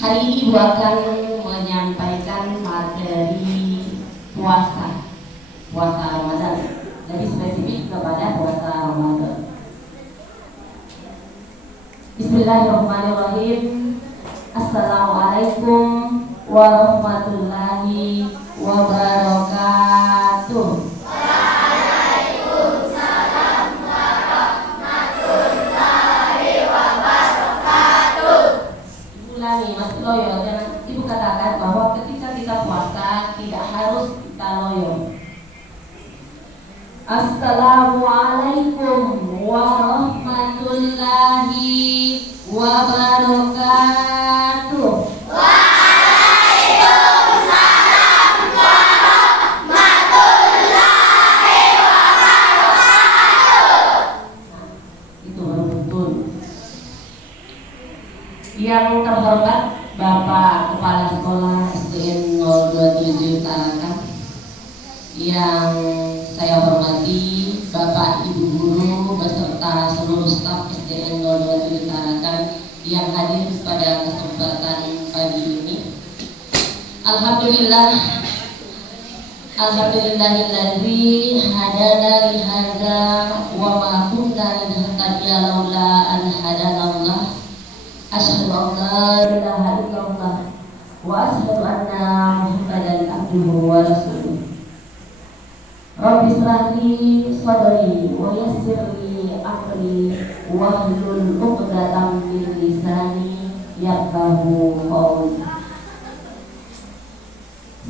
Hari ini Ibu akan menyampaikan materi puasa Ramadan, lebih spesifik kepada puasa Ramadan. Bismillahirrahmanirrahim. Assalamualaikum warahmatullahi wabarakatuh. Waalaikumsalam warahmatullahi wabarakatuh. Ulangi, Mas Loyo, jangan Ibu katakan bahwa ketika kita puasa tidak harus kita loyo. Assalamualaikum warahmatullahi wabarakatuh. Waalaikumsalam warahmatullahi wabarakatuh. Itu baru betul. Yang terhormat Bapak Kepala Sekolah SDN 027 Tarakan, yang saya hormati Bapak Ibu Guru beserta seluruh staf SDN 027 Tarakan yang hadir pada kesempatan pagi ini. Alhamdulillahilladzi hadana li hadza wa ma kunna linahtadiya laula an hadanallah. Asyhadu an la ilaha illallah wa asyhadu anna Muhammadan abduhu wa rasuluh. Rabbi shrah li sadri wa yassir li amri wahlul 'uqdatam min lisani yafqahu qawli.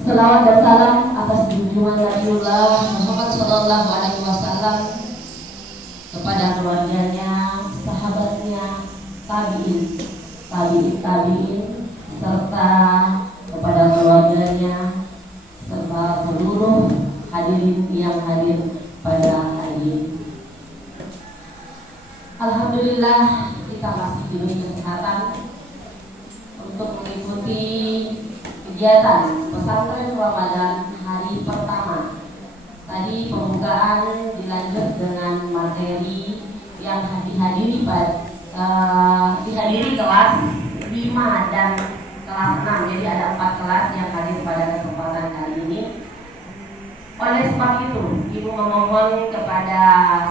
Selawat dan salam atas junjungan Nabiullah Muhammad sallallahu alaihi wasallam kepada keluarganya, sahabatnya, tabi'in, serta kepada keluarganya, serta seluruh hadirin yang hadir pada hari ini. Alhamdulillah kita masih diberi kesehatan untuk mengikuti kegiatan pesantren Ramadan hari pertama. Tadi pembukaan dilanjut dengan materi yang dihadiri kelas 5 dan kelas 6. Jadi ada 4 kelas yang hadir pada kesempatan kali ini. Oleh sebab itu, Ibu memohon kepada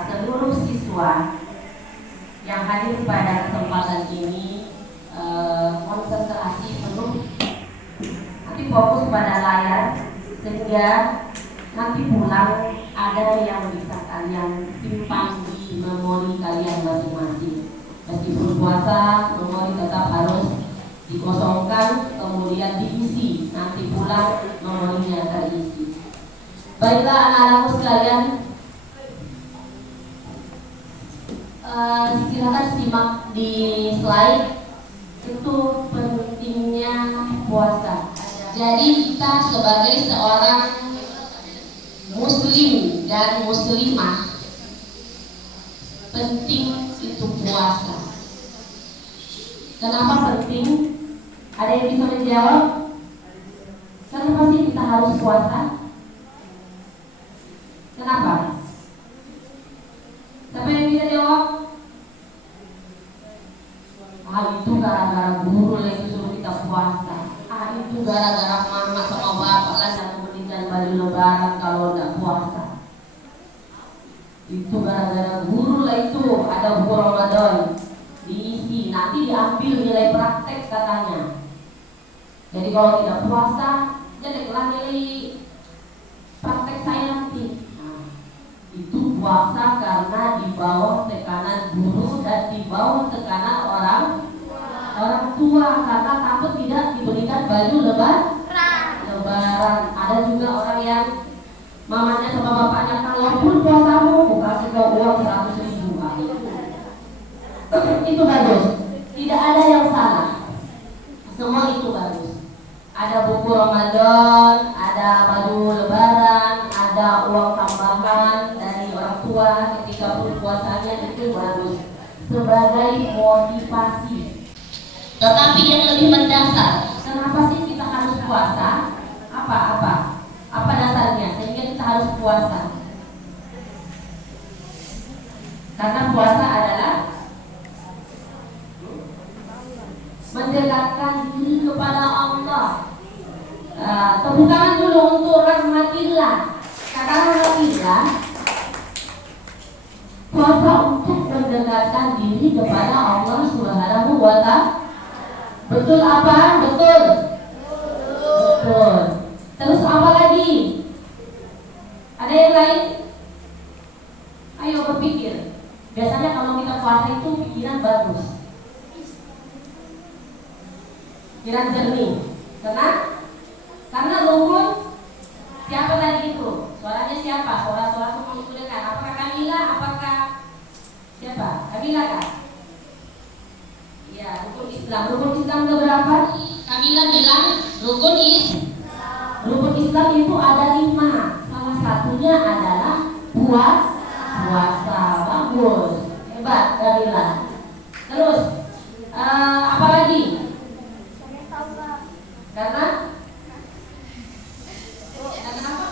seluruh siswa yang hadir pada kesempatan ini konsentrasi penuh, nanti fokus pada layar, sehingga nanti pulang ada yang bisa kalian simpan di memori kalian masing-masing. Meskipun puasa, memori tetap harus dikosongkan, kemudian diisi, nanti pulang memorinya terisi. Baiklah anak-anakku sekalian, silakan simak di slide. Itu pentingnya puasa. Jadi kita sebagai seorang muslim dan muslimah, penting itu puasa. Kenapa penting? Ada yang bisa menjawab? Kenapa sih kita harus puasa? Kenapa? Siapa yang bisa jawab? Itu gara-gara guru yang suruh kita puasa. Itu gara-gara mama sama bapak lah yang memberikan baju lebaran kalau nggak puasa. Itu gara-gara guru lah, itu ada buku Ramadan diisi, nanti diambil nilai praktek katanya. Jadi kalau tidak puasa, jeleklah nilai praktek saya nanti. Itu puasa karena di bawah tekanan guru dan di bawah tekanan orang tua, karena takut tidak diberikan baju lebaran. Ada juga orang yang mamanya sama bapaknya, kalaupun puasamu aku kasih kau uang 100.000. Itu bagus, tidak ada yang salah, semua itu bagus. Ada buku Ramadan, ada baju lebaran, ada uang tambahan dari orang tua ketika puasanya, itu bagus sebagai motivasi. Tetapi yang lebih mendasar, kenapa sih kita harus puasa? Apa dasarnya sehingga kita harus puasa? Karena puasa adalah mendekatkan diri kepada Allah. Tepuk tangan dulu untuk rahmatillah. Kata rahmatillah, puasa untuk mendekatkan diri kepada Allah Subhanahu wa Ta'ala. Betul apa? Betul. Betul. Terus apa lagi? Ada yang lain? Ayo berpikir. Biasanya kalau kita puasa itu pikiran bagus, pikiran jernih. Karena rukun. Siapa tadi itu? Suaranya siapa? Suara-suara semua itu dekat. Apakah Kamila? Apakah siapa? Kamila kah? Ya, rukun Islam. Rukun Islam itu berapa? Kamila bilang rukun Islam itu ada 5. Salah satunya adalah puasa. Bagus, hebat Kamila. Terus apa lagi? Karena kenapa?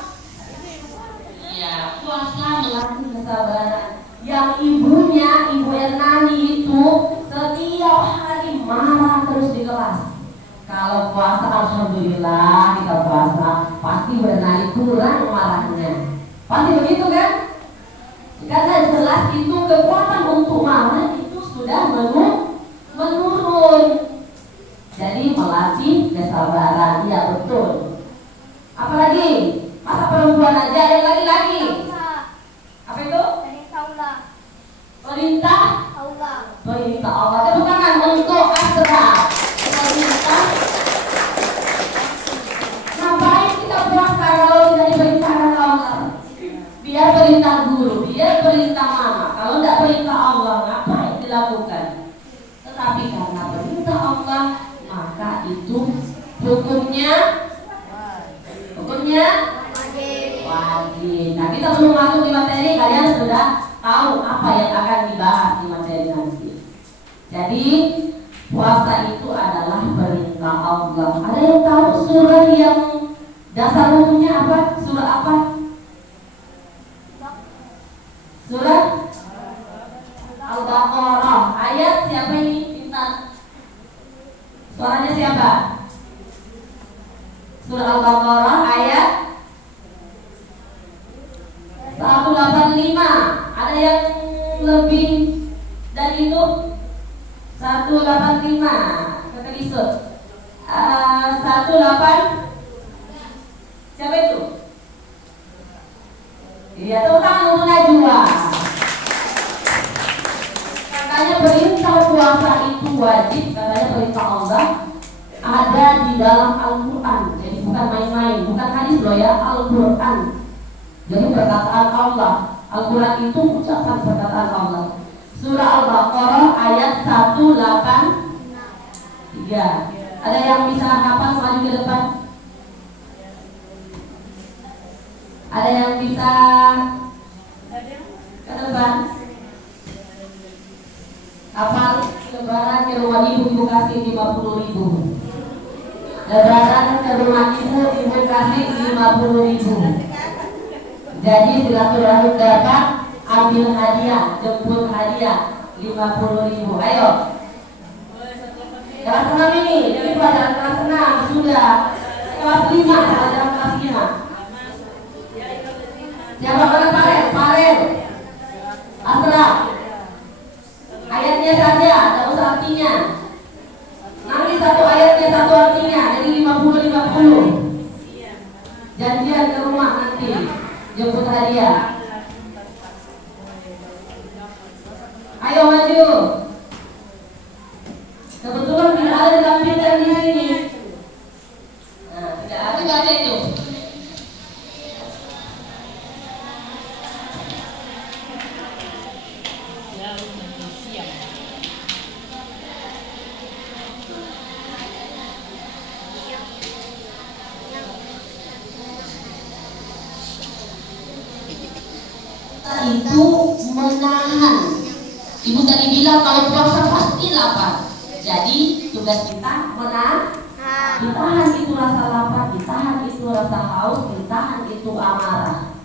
Ya, puasa melatih kesabaran. Yang ibunya, Ibu Ernani itu setiap hari marah terus di kelas. Kalau puasa, alhamdulillah kita puasa, pasti Ernani kurang marahnya. Pasti begitu kan? Karena jelas itu kekuatan untuk marah itu sudah menurun. Jadi melatih kesabaran, ya betul. Apalagi? Masa perempuan aja, yang laki-laki? Apa itu? Perintah Allah. Tepuk tangan untuk Asra. Perintah. Ngapain kita puasa kalau tidak diperintahkan Allah? Biar perintah guru, biar perintah mama. Kalau tidak perintah Allah, ngapain dilakukan? Tetapi karena perintah Allah, maka itu hukumnya wajib. Nah, kita belum masuk di materi, kalian sudah tahu apa yang akan dibahas di materi nanti. Jadi puasa itu adalah perintah Allah. Ada yang tahu surah yang dasar hukumnya apa? Surah apa? Surah Al-Baqarah. Ayat siapa ini? Pintar. Suaranya siapa? Surah Al-Baqarah ayat 185. Ada yang lebih dari itu? 185. Kekelisut. 18. Siapa itu? Iya, tentang Najwa. Katanya perintah puasa itu wajib. Katanya perintah Allah ada di dalam Al-Quran. Jadi bukan main-main, bukan hadis loh ya, Al-Quran. Jadi perkataan Allah. Al-Quran itu ucapan perkataan Allah. Surah Al-Baqarah ayat 183. Ada yang bisa hafal maju ke depan? Ada yang bisa ke depan? Hafal lebaran ke rumah ibu kasih 50.000. Lebaran ke rumah ibu kasih 50.000. Jadi silaturahmi dapat, ambil hadiah, jemput hadiah 50.000. Ayo. Kelas 6 ini pelajaran kelas 6 sudah. Kelas 5, pelajaran kelas 5. Siapa pada Paren? Asra. Ayatnya saja, tidak usah artinya. Nanti satu ayatnya satu artinya, jadi 50-50. Janjian ke rumah nanti, jemput hadiah. Ayo maju. Kebetulan tidak ada komputer di sini. Nah, tidak ada itu. Itu menahan. Ibu tadi bilang kalau puasa pasti lapar. Jadi tugas kita menahan. Ditahan itu rasa lapar, ditahan itu rasa haus, ditahan itu amarah.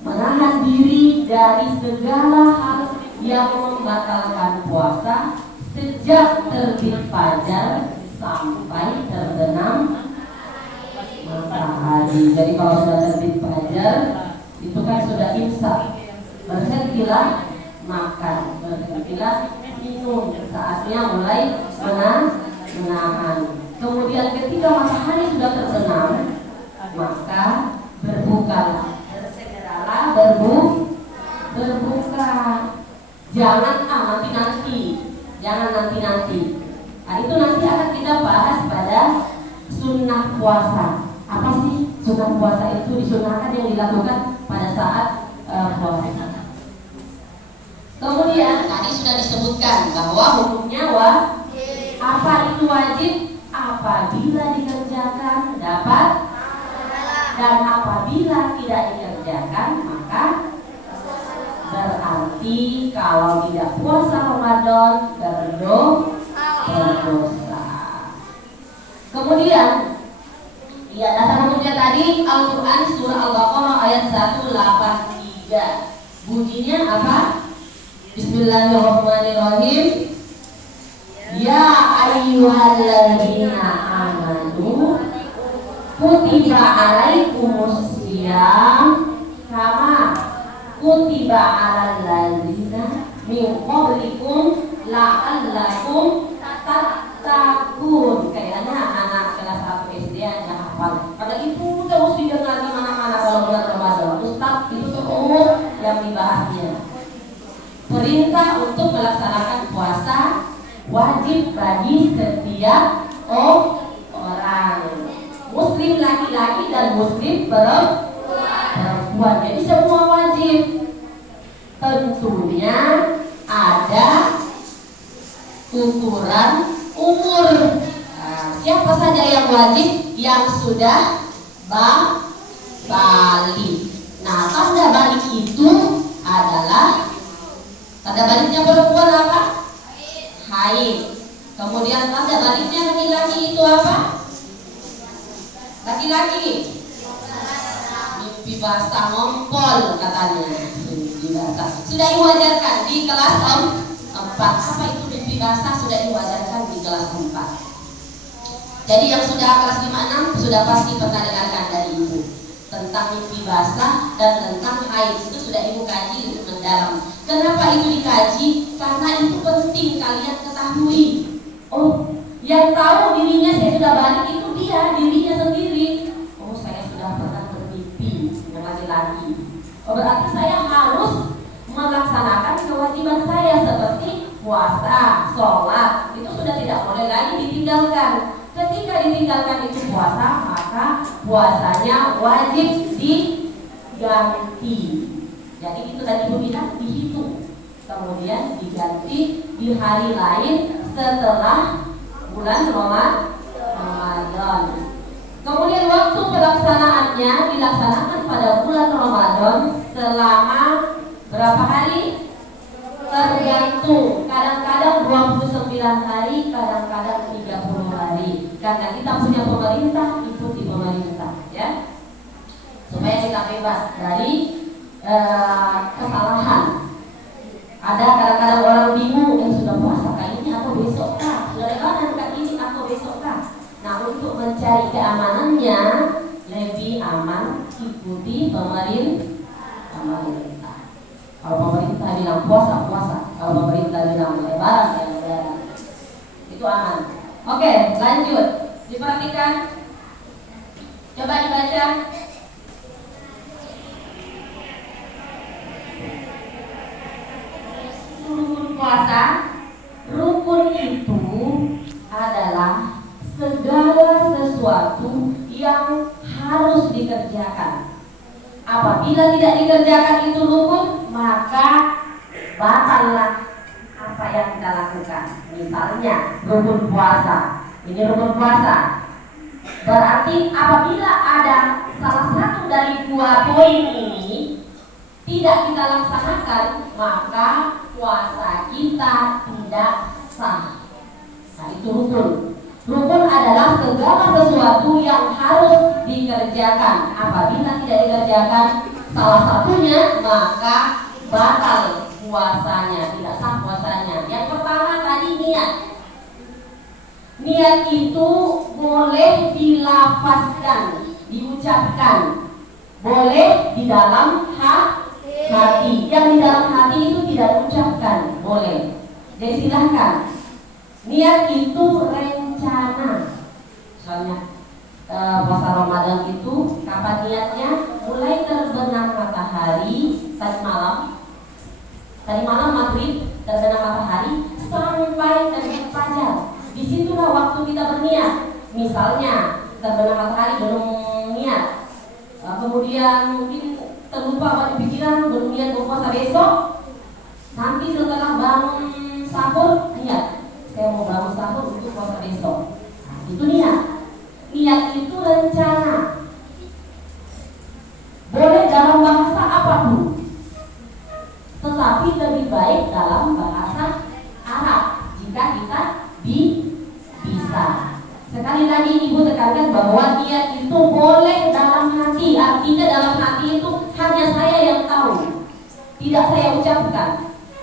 Menahan diri dari segala hal yang membatalkan puasa sejak terbit fajar sampai terbenam matahari. Jadi kalau sudah terbit fajar itu kan sudah imsak. Barusan bilang makan, barusan bilang minum. Saatnya mulai menahan. Kemudian ketika matahari sudah terbenam, maka berbuka. Segeralah berbuka. Jangan jangan nanti. Nah, itu nanti akan kita bahas pada sunnah puasa. Apa sih sunnah puasa itu? Disunahkan yang dilakukan pada saat puasa. Kemudian tadi sudah disebutkan bahwa hukumnya apa itu wajib? Apabila dikerjakan dapat, dan apabila tidak dikerjakan maka berarti kalau tidak puasa Ramadan berdosa. Kemudian ya, dasar hukumnya tadi Al-Quran surah Al-Baqarah ayat 183. Bunyinya apa? Bismillahirrahmanirrahim. Ya ayyuhalladzina amanu kutiba alaikumus syiyam kama kutiba alal ladzina min qablikum la'allakum tattaqun. Kayaknya anak kelas 1 SD aja hafal. Padahal itu terus didengar di mana-mana kalau bulan Ramadan. Ustaz itu tuh yang dibahasnya. Perintah untuk melaksanakan puasa wajib bagi setiap orang, muslim laki-laki dan muslim perempuan. Jadi semua wajib. Tentunya ada ukuran umur. Nah, siapa saja yang wajib? Yang sudah balik. Nah, tanda balik itu adalah, tanda baliknya perempuan apa? Haid. Kemudian tanda baliknya laki-laki itu apa? Laki-laki mimpi basah ngompol katanya. Mimpi basah sudah diwajarkan di kelas 4. Apa itu mimpi basah? Sudah diwajarkan di kelas 4. Jadi yang sudah kelas 5-6 sudah pasti pernah dengarkan dari ibu tentang mimpi basah dan tentang haid. Itu sudah ibu kaji mendalam. Kenapa itu dikaji? Karena itu penting kalian ketahui. Oh, yang tahu dirinya saya sudah balik itu dia, dirinya sendiri. Oh, saya sudah pernah bermimpi dengan laki-laki. Oh, berarti saya harus melaksanakan kewajiban saya seperti puasa, sholat. Itu sudah tidak boleh lagi ditinggalkan. Ketika ditinggalkan itu puasa, maka puasanya wajib diganti. Jadi itu tadi ibu bilang dihitung, kemudian diganti di hari lain setelah bulan Ramadan. Kemudian waktu pelaksanaannya dilaksanakan pada bulan Ramadan selama berapa hari? Tergantung, kadang-kadang 29 hari, kadang-kadang 30 hari. Karena kita punya pemerintah, ikuti pemerintah, ya, supaya kita bebas dari kesalahan. Ada kadang-kadang orang bingung, yang sudah puasa kali ini atau besok kah? Sudah lebaran kali ini atau besok kah? Nah, untuk mencari keamanannya lebih aman ikuti pemerintah. Kalau pemerintah bilang puasa, kalau pemerintah bilang lebaran, itu aman. Oke, lanjut. Diperhatikan. Coba dibaca. Rukun puasa, rukun itu adalah segala sesuatu yang harus dikerjakan. Apabila tidak dikerjakan itu rukun, maka batallah apa yang kita lakukan. Misalnya rukun puasa, ini rukun puasa. Berarti apabila ada salah satu dari 2 poin ini tidak kita laksanakan, maka puasa kita tidak sah. Nah, itu rukun. Rukun adalah segala sesuatu yang harus dikerjakan. Apabila tidak dikerjakan salah satunya, maka batal puasanya, tidak sah puasanya. Yang pertama tadi niat. Niat itu boleh dilafazkan, diucapkan, boleh di dalam hati. Yang di dalam hati itu tidak diucapkan, boleh. Jadi silahkan. Niat itu rencana. Soalnya puasa Ramadan itu kapan niatnya? Mulai terbenam matahari tadi malam maghrib terbenam matahari sampai terbit fajar. Disitulah waktu kita berniat. Misalnya terbenam matahari belum niat, kemudian mungkin terlupa pada pikiran belum niat berpuasa besok. Nanti setelah bangun sahur niat, saya mau bangun sahur untuk puasa besok. Nah, itu niat. Niat itu rencana. Boleh dalam bahasa apapun, tetapi lebih baik dalam bahasa Arab jika kita bisa. Sekali lagi Ibu tekankan bahwa niat itu boleh dalam hati. Artinya dalam hati itu hanya saya yang tahu, tidak saya ucapkan,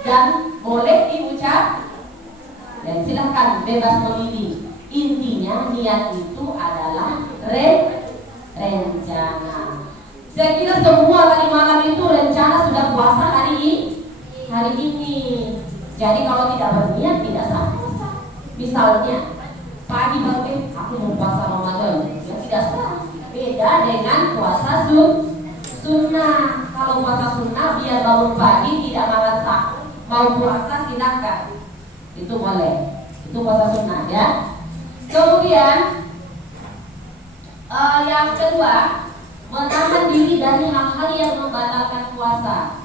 dan boleh diucap. Dan silahkan bebas memilih. Intinya niat itu adalah rencana. Saya kira semua tadi malam itu rencana sudah puasa hari ini. Jadi kalau tidak berniat tidak sah puasa. Misalnya pagi bangun aku mau puasa Ramadan, ya tidak sah. Beda dengan puasa sunnah. Kalau puasa sunnah biar bangun pagi tidak makan sah. Mau puasa silakan. Itu boleh. Itu puasa sunnah ya. Kemudian yang kedua, menahan diri dari hal-hal yang membatalkan puasa.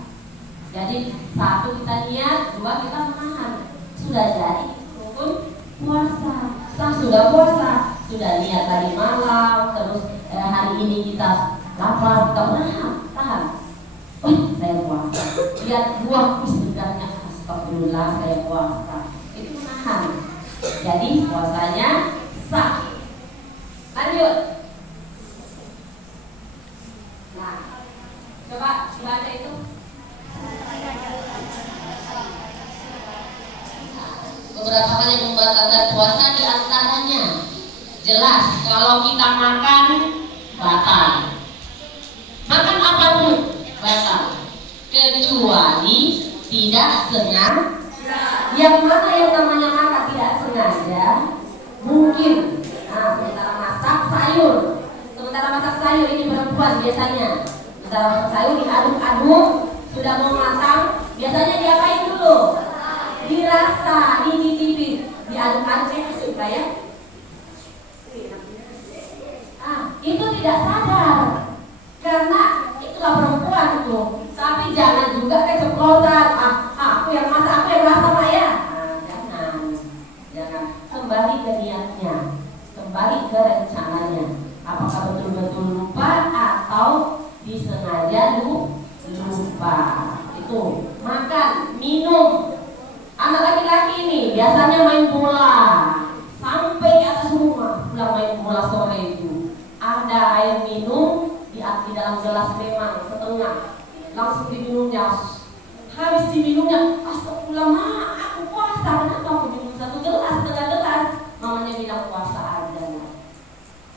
Jadi satu kita niat, dua kita menahan. Sudah jadi rukun puasa. Sudah puasa, sudah niat tadi malam, terus hari ini kita lapar, kita tahan. Saya puasa. Lihat buah sebenarnya, astagfirullah saya puasa. Itu menahan. Jadi puasanya sah. Lanjut. Nah, coba baca itu. Beberapa hal yang membatalkan puasa diantaranya jelas kalau kita makan batal. Makan apapun batal kecuali tidak sengaja. Yang mana yang namanya makan tidak sengaja? Mungkin. Nah, sementara masak sayur ini perempuan biasanya. Sementara masak sayur diaduk-aduk, sudah mau matang, biasanya diapain dulu? Dirasa, dicicipin, diaduk-aduk suka ya. Itu tidak sadar, karena itulah perempuan tuh. Tapi jangan juga keceplosan. Aku yang masak, aku yang rasa Pak ya. Jangan. Kembali ke niatnya, kembali ke rencananya. Apakah betul-betul lupa atau disengaja lupa? Itu makan, minum. Anak laki-laki ini biasanya main bola sampai ke atas rumah, pulang main bola sore itu. Ada air minum di dalam gelas memang setengah, langsung diminumnya. Habis diminumnya, astagfirullah ma, aku puasa. Kenapa aku minum satu gelas, setengah gelas? Mamanya bilang puasa aja.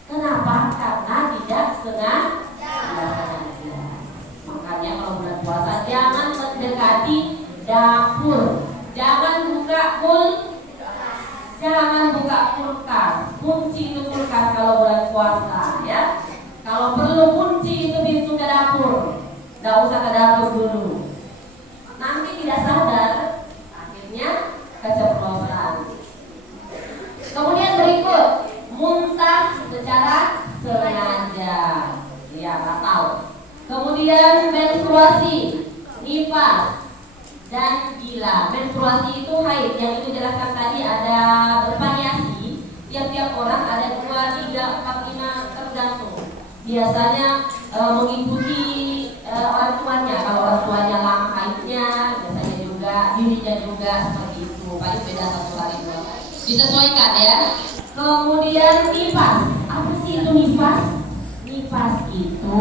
Kenapa? Karena tidak sengaja. Makanya kalau bulan puasa jangan mendekati dapur. Jangan buka kulkas. Kunci itu kulkas kalau bulan puasa ya. Kalau perlu kunci itu pintu ke dapur. Nggak usah ke dapur dulu. Nanti tidak sadar, akhirnya keceplosan. Kemudian berikut, muntah secara sengaja. Ya, batal. Kemudian menstruasi, nifas, dan gila. Menstruasi itu haid, yang itu jelaskan tadi ada bervariasi. Tiap-tiap orang ada 2, 3, 4, 5 tergantung. Biasanya mengikuti orang tuanya. Kalau orang tuanya lama haidnya, biasanya juga dirinya juga seperti itu. Paling beda 1 hari 2. Disesuaikan ya. Kemudian nifas. Apa sih itu nifas? Nifas itu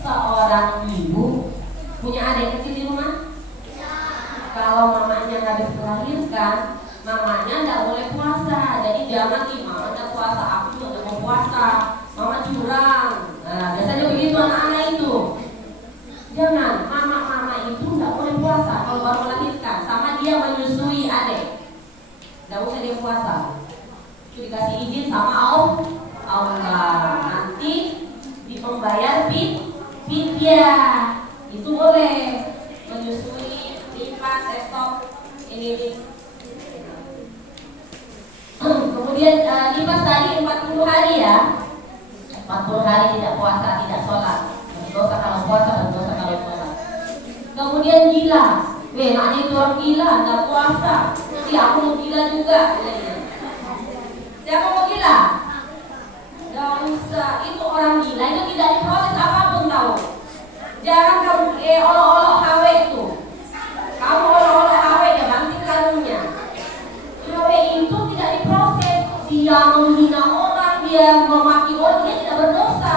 seorang ibu punya adik kecil di rumah. Kalau mamanya habis melahirkan, mamanya nggak boleh puasa. Jadi jangan nih mama nggak puasa, aku juga nggak mau puasa, mama curang. Nah biasanya begitu anak-anak itu. Jangan, mama itu nggak boleh puasa kalau baru melahirkan, sama dia menyusui adik, nggak usah dia puasa. Itu dikasih izin sama Allah, nanti membayar fidya, itu boleh menyusui, lipat, sestok, ini. Kemudian lipat tadi 40 hari ya, 40 hari tidak puasa, tidak sholat, berdosa kalau puasa, berdosa kalau sholat. Kemudian gila, maknya itu orang gila, nggak puasa, aku mau gila juga. Siapa mau gila? Gak usah, itu orang gila itu tidak diproses apapun tahu. Jangan kamu olok-olok HW itu. Kamu olok-olok HW ya nanti kalungnya. HW itu tidak diproses. Dia menghina orang, dia memaki orang, dia tidak berdosa.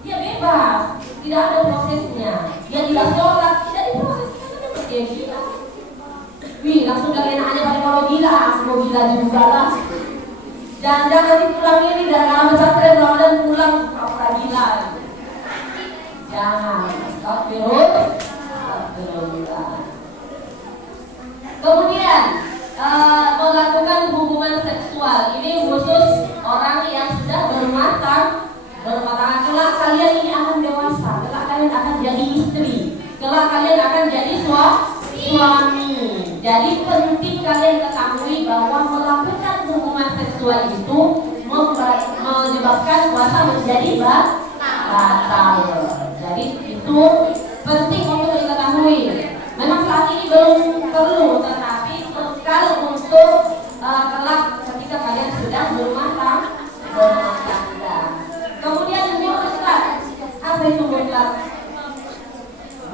Dia bebas, tidak ada prosesnya. Dia tidak sholat, tidak diproses. Dia gila. Wih, langsung dari anak aja pada kalau gila, aku mau gila juga lah. Dan jangan pulang ini gara-gara pesantren Ramadan pulang pura gila. Jangan. Astagfirullah. Kemudian melakukan hubungan seksual ini khusus orang yang sudah berumah tangga. Kelak kalian ini akan dewasa, kelak kalian akan jadi istri, kelak kalian akan jadi suami. Jadi penting kalian ketahui bahwa melakukan hubungan seksual itu menyebabkan puasa menjadi batal. Jadi itu penting untuk diketahui. Memang saat ini belum perlu, tetapi kalau untuk kelak ketika kalian sudah berumah tangga. Kemudian botak. Apa itu botak?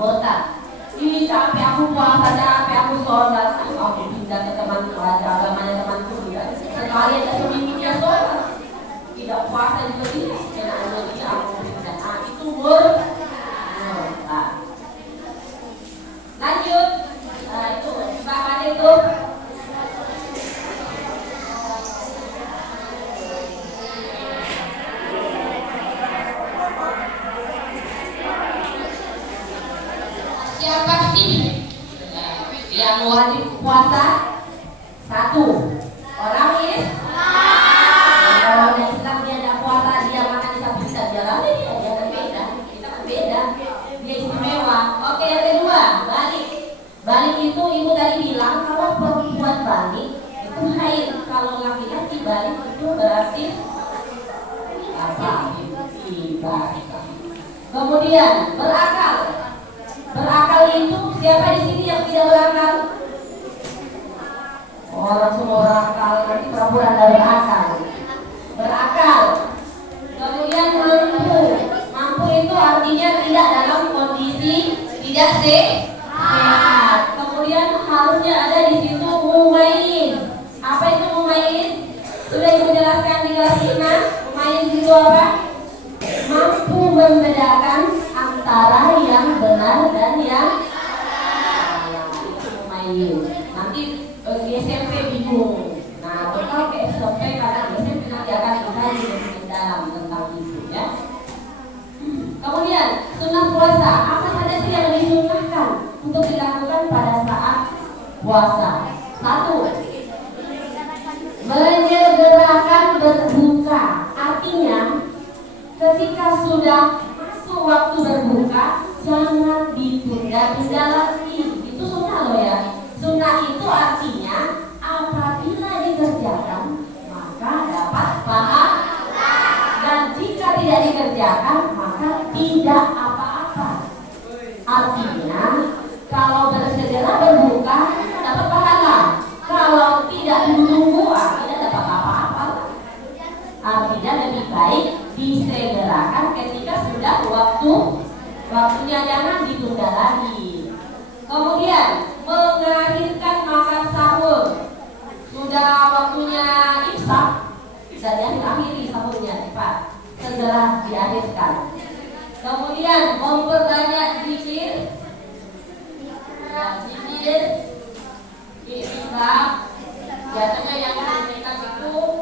Botak. Ih, capek aku puasa, capek aku sholat. Aku pindah ke teman agamanya temanku juga. Sekali aja seminggu dia sholat, tidak puasa juga dia. Karena dia aku pindah. Itu botak. Lanjut. Itu apa itu? Siapa sih yang wajib puasa? Satu, orang Islam. Orang Islam dia tidak puasa, dia makan tapi tidak jalan, dia berbeda. Kita berbeda, dia istimewa. Oke, yang kedua, balik. Balik itu ibu tadi bilang kalau perempuan balik itu haid, kalau laki-laki balik itu berarti apa? Ibadah. Kemudian berakal. Berakal itu siapa di sini yang tidak berakal? Orang semua berakal, nanti pura-pura tidak berakal. Berakal. Kemudian mampu. Mampu itu artinya tidak dalam kondisi tidak sehat. Kemudian harusnya ada di situ mumayyiz. Apa itu mumayyiz? Sudah ibu jelaskan di kelas 5. Mumayyiz itu apa? Mampu membedakan antara yang benar dan yang salah. Itu mumayyiz. Nanti di SMP bingung. Nah, bekal ke SMP karena di SMP nanti akan dikaji lebih dalam tentang itu ya. Kemudian sunnah puasa. Apa saja sih yang disunnahkan untuk dilakukan pada saat puasa? Satu, menyegerakan berbuka. Artinya ketika sudah masuk waktu berbuka, jangan ditunda-tunda lagi. Itu sunnah loh ya. Sunnah itu artinya apabila dikerjakan maka dapat pahala, dan jika tidak dikerjakan maka tidak apa-apa. Artinya kalau bersegera berbuka dapat pahala, kalau tidak ditunggu tidak dapat apa-apa. Artinya lebih baik disegerakan ketika sudah waktunya, jangan ditunda lagi. Kemudian mengakhirkan makan sahur. Sudah waktunya imsak, dan akhiri sahurnya cepat, segera diakhirkan. Kemudian memperbanyak zikir, iktikaf. Biasanya yang menunaikan itu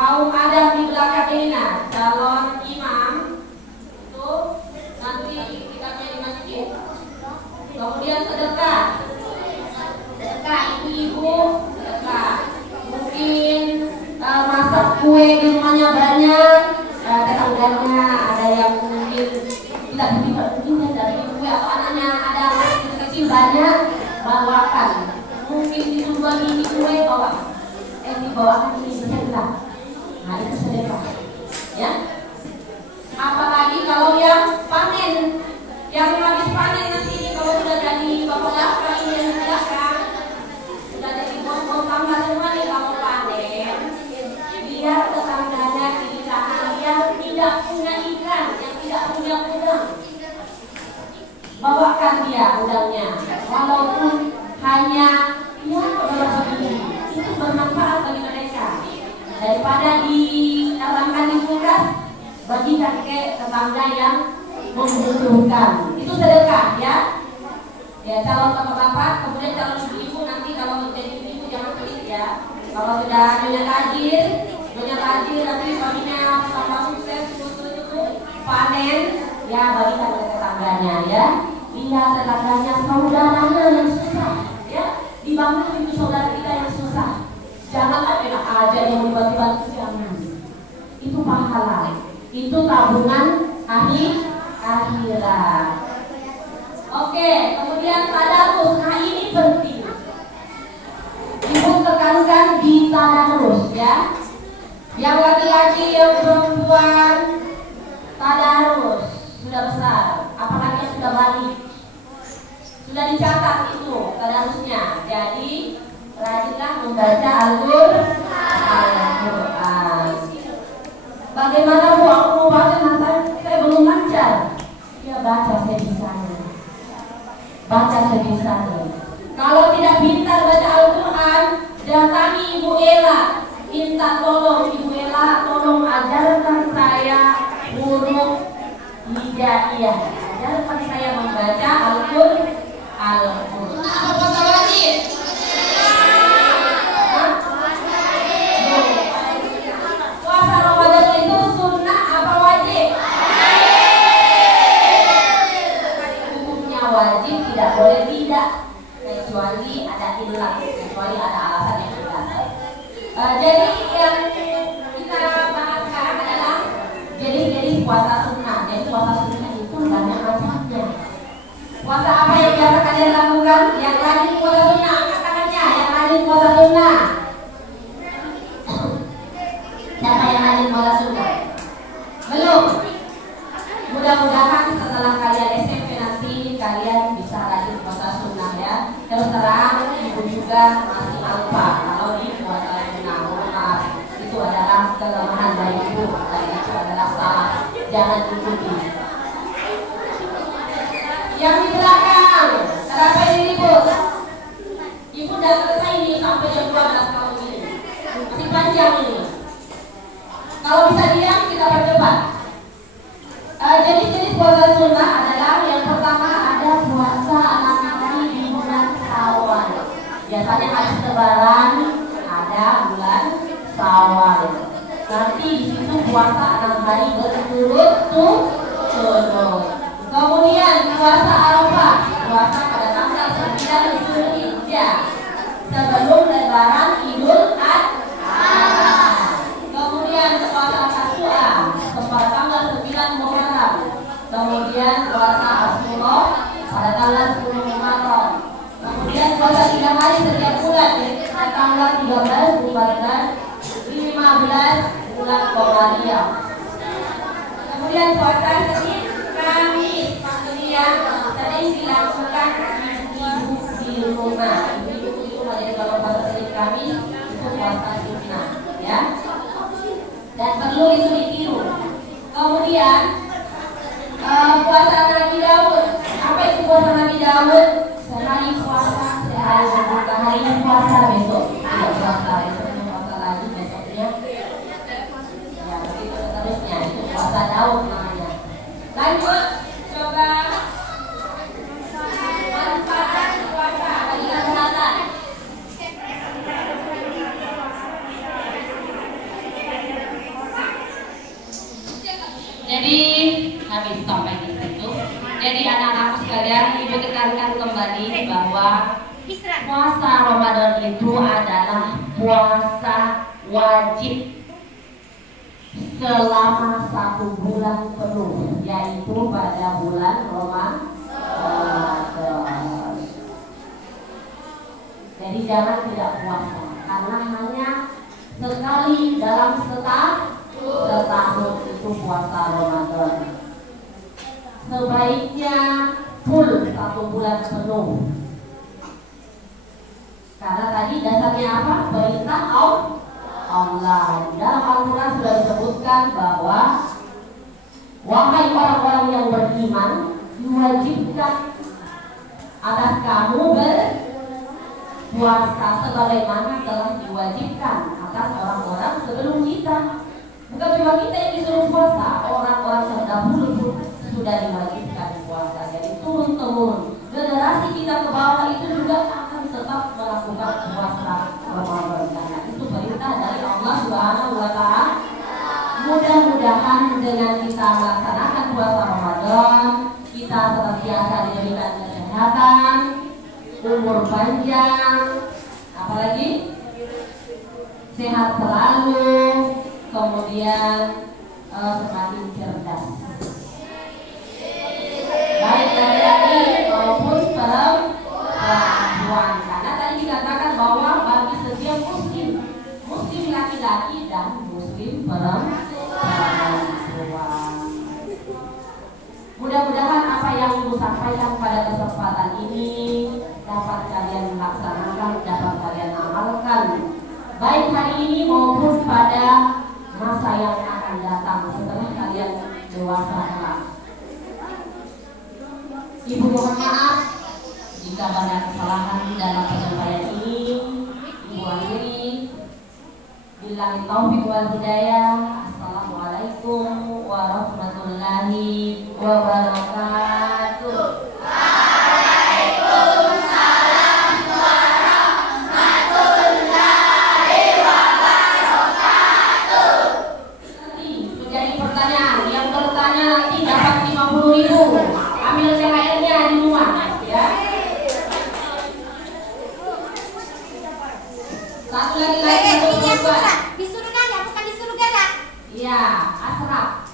kaum Adam di belakang ini, nah, calon imam itu nanti kitabnya dimasukin. Kemudian sedekah ibu-ibu sedekah. Mungkin masak kue di rumahnya banyak, tetangganya ada yang mungkin tidak begitu dari kue atau anaknya ada kecil banyak, bawakan. Mungkin itu 2 biji kue bawa. Dibawakan ini sedekah. Nah itu sedekah, ya. Apalagi kalau yang panen, yang habis panen nanti kalau sudah jadi bapak-bapak ini yang belakang, sudah jadi bom-bom tambah semua nih kalau panen, biar tetangganya di sana yang tidak punya ikan, yang tidak punya udang, bawakan dia udangnya, walaupun hanya ya beberapa biji. Itu bermanfaat bagi mereka daripada ditabangkan di kulkas, bagikan ke tetangga yang membutuhkan. Itu sedekah, ya. Ya, calon bapak-bapak, kemudian calon ibu-ibu nanti kalau jadi ibu jangan pelit ya. Kalau sudah nyonya tajir nanti suaminya tambah sukses itu panen, ya bagikan ke tetangganya ya. Lihat tetangganya, saudaranya yang susah, ya. Dibantu itu saudara kita yang susah. Janganlah enak aja yang dibantu-bantu, jangan. Itu pahala. Itu tabungan akhirat. Oke, kemudian tadarus. Nah ini penting. Ibu tekankan di tadarus ya. Yang laki-laki, yang perempuan, tadarus sudah besar. Apalagi yang sudah balik. Sudah dicatat itu tadarusnya. Jadi rajinlah membaca Al-Quran. Bagaimana Bu? Aku mau baca, saya belum lancar. Ya baca sebisanya. Baca sebisanya. Kalau tidak pintar baca Al-Quran, datangi Ibu Ella. Minta tolong Ibu Ella, tolong ajarkan saya huruf hijaiyah. Ajarkan saya membaca Al-Quran. Apa puasa wajib? Puasa Ramadan itu sunnah apa wajib? Hukumnya wajib, tidak boleh tidak, kecuali ada ilah, kecuali ada alasan yang jelas. Jadi yang kita bahas sekarang adalah jadi puasa sunnah. Jadi puasa sunnah itu banyak macamnya. Puasa apa yang biasa kalian lakukan? Yang rajin puasa sunnah, angkat tangannya. Yang rajin puasa sunnah. Siapa yang rajin puasa sunnah? Belum. Mudah-mudahan setelah kalian SMP nanti kalian bisa rajin puasa sunnah ya. Terus terang, ibu juga masih lupa kalau di puasa sunnah. Itu adalah kelemahan dari ibu dan itu adalah salah. Jangan ikuti. Yang di belakang, kenapa ini ribut? Ibu udah selesai ini sampai jam 12 tahun ini. Masih panjang ini. Kalau bisa diam, kita percepat. Jenis-jenis puasa sunnah adalah yang pertama ada puasa 6 hari di bulan Syawal. Biasanya habis Lebaran ada bulan Syawal. Nanti di situ puasa 6 hari berturut-turut. Kemudian puasa Arafah, puasa pada tanggal 9 Zulhijjah sebelum Lebaran Idul Adha. Kemudian puasa Tasyua pada tanggal 9 Muharram. Kemudian puasa Asyura pada tanggal 10 Muharram. Kemudian puasa 3 hari setiap bulan, pada tanggal 13, 14, 15 bulan Qamariyah. Kemudian puasa Senin, Kamis, yang sering dilakukan ibu di rumah. Ibu di rumah, jadi kalau puasa Senin, Kamis itu puasa sunnah, ya. Dan perlu itu ditiru. Kemudian puasa Nabi Daud. Apa itu puasa Nabi Daud? Sehari puasa, sehari berbuka. Hari ini puasa, besok tidak puasa, besoknya puasa lagi, besoknya ya begitu seterusnya. Itu puasa Daud namanya. Lanjut, coba manfaat puasa bagi kesehatan. Jadi habis sampai di situ. Jadi anak-anakku sekalian, ibu tekankan kembali bahwa puasa Ramadan itu adalah puasa wajib selama 1 bulan penuh, yaitu pada bulan Ramadan. Jadi jangan tidak puasa, karena hanya sekali dalam setahun itu puasa Ramadan. Sebaiknya full 1 bulan penuh. Karena tadi dasarnya apa? Perintah Allah. Dalam Al-Quran sudah disebutkan bahwa wahai orang-orang yang beriman, diwajibkan atas kamu berpuasa sebagaimana telah diwajibkan atas orang-orang sebelum kita. Bukan cuma kita yang disuruh puasa, orang-orang terdahulu pun sudah diwajibkan puasa. Jadi turun-temurun generasi kita ke bawah itu juga akan tetap melakukan puasa Ramadan, karena itu perintah dari Allah Subhanahu wa Ta'ala. Mudah-mudahan dengan kita melaksanakan puasa Ramadan, kita senantiasa diberikan kesehatan, umur panjang, apalagi sehat selalu, kemudian semakin cerdas, baik laki-laki maupun perempuan. Karena tadi dikatakan bahwa bagi setiap muslim laki-laki dan muslim perempuan. Mudah-mudahan apa yang ibu sampaikan pada kesempatan ini dapat kalian laksanakan, dapat kalian amalkan, baik hari ini maupun pada masa yang akan datang setelah kalian dewasa kelak. Ibu mohon maaf jika banyak kesalahan dalam penyampaian ini. Ibu akhiri, billahi taufiq wal hidayah. Assalamualaikum warahmatullahi wabarakatuh. Waalaikumsalam warahmatullahi wabarakatuh. Nanti menjadi pertanyaan, yang bertanya nanti dapat 50.000. Ambil THR-nya di rumah, ya. Satu lagi di surga ya, bukan di surga ya? Iya, Asraf.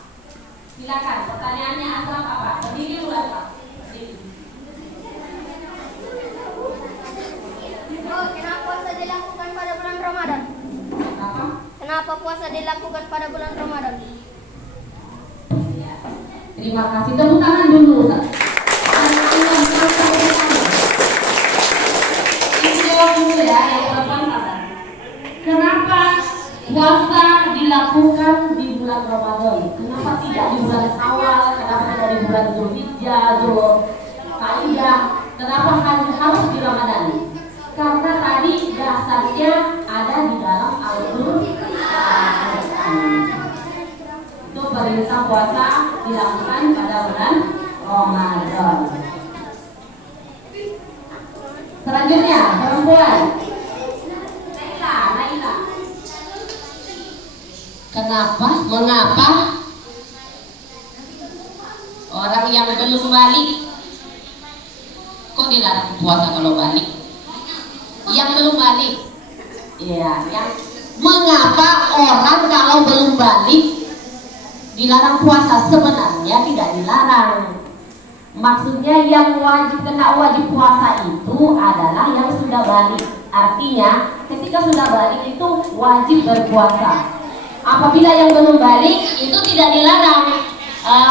Silakan, pertanyaannya Asraf apa? Berdiri dulu Asraf. Berdiri. Oh, kenapa puasa dilakukan pada bulan Ramadan? Apa? Kenapa puasa dilakukan pada bulan Ramadan? Ya. Terima kasih. Tepuk tangan dulu, Ustaz. Jawab dulu ya, yang pertama. Kenapa puasa dilakukan di bulan Ramadan? Kenapa tidak di bulan awal? Kenapa tidak di bulan Zulhijjah, Zulqa'dah? Kenapa harus di Ramadan? Karena tadi dasarnya ada di dalam Al-Quran. Itu perintah puasa dilakukan pada bulan Ramadan. Selanjutnya, perempuan. Naila. Mengapa orang yang belum balik kok dilarang puasa kalau balik? Yang belum balik, ya. Mengapa orang kalau belum balik dilarang puasa? Sebenarnya tidak dilarang. Maksudnya yang kena wajib puasa itu adalah yang sudah balik. Artinya ketika sudah balik itu wajib berpuasa. Apabila yang belum balik itu tidak dilarang,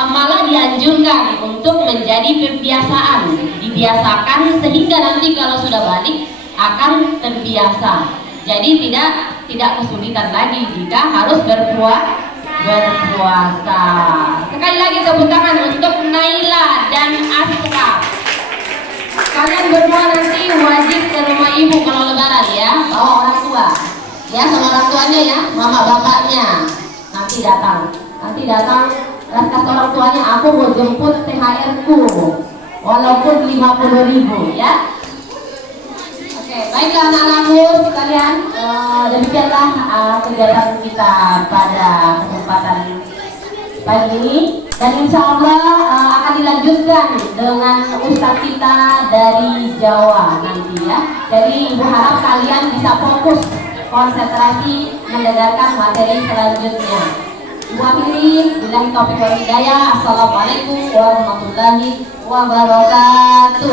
malah dianjurkan untuk menjadi kebiasaan, dibiasakan sehingga nanti kalau sudah balik akan terbiasa. Jadi tidak kesulitan lagi jika harus berpuasa. Sekali lagi tepuk tangan untuk Naila dan Asraf. Kalian berdua nanti wajib ke rumah ibu kalau lebaran ya, bawa orang tua. Ya, sama orang tuanya ya, mama bapaknya. Nanti datang, kasih orang tuanya, aku mau jemput THR-ku, walaupun 50.000 ya. Oke, baiklah anak-anakku sekalian, demikianlah kegiatan kita pada kesempatan pagi ini, dan insya Allah akan dilanjutkan dengan ustadz kita dari Jawa nanti ya. Jadi ibu harap kalian bisa fokus konsentrasi mendengarkan materi selanjutnya. Ibu akhiri, billahi taufiq wal hidayah. Assalamualaikum warahmatullahi wabarakatuh.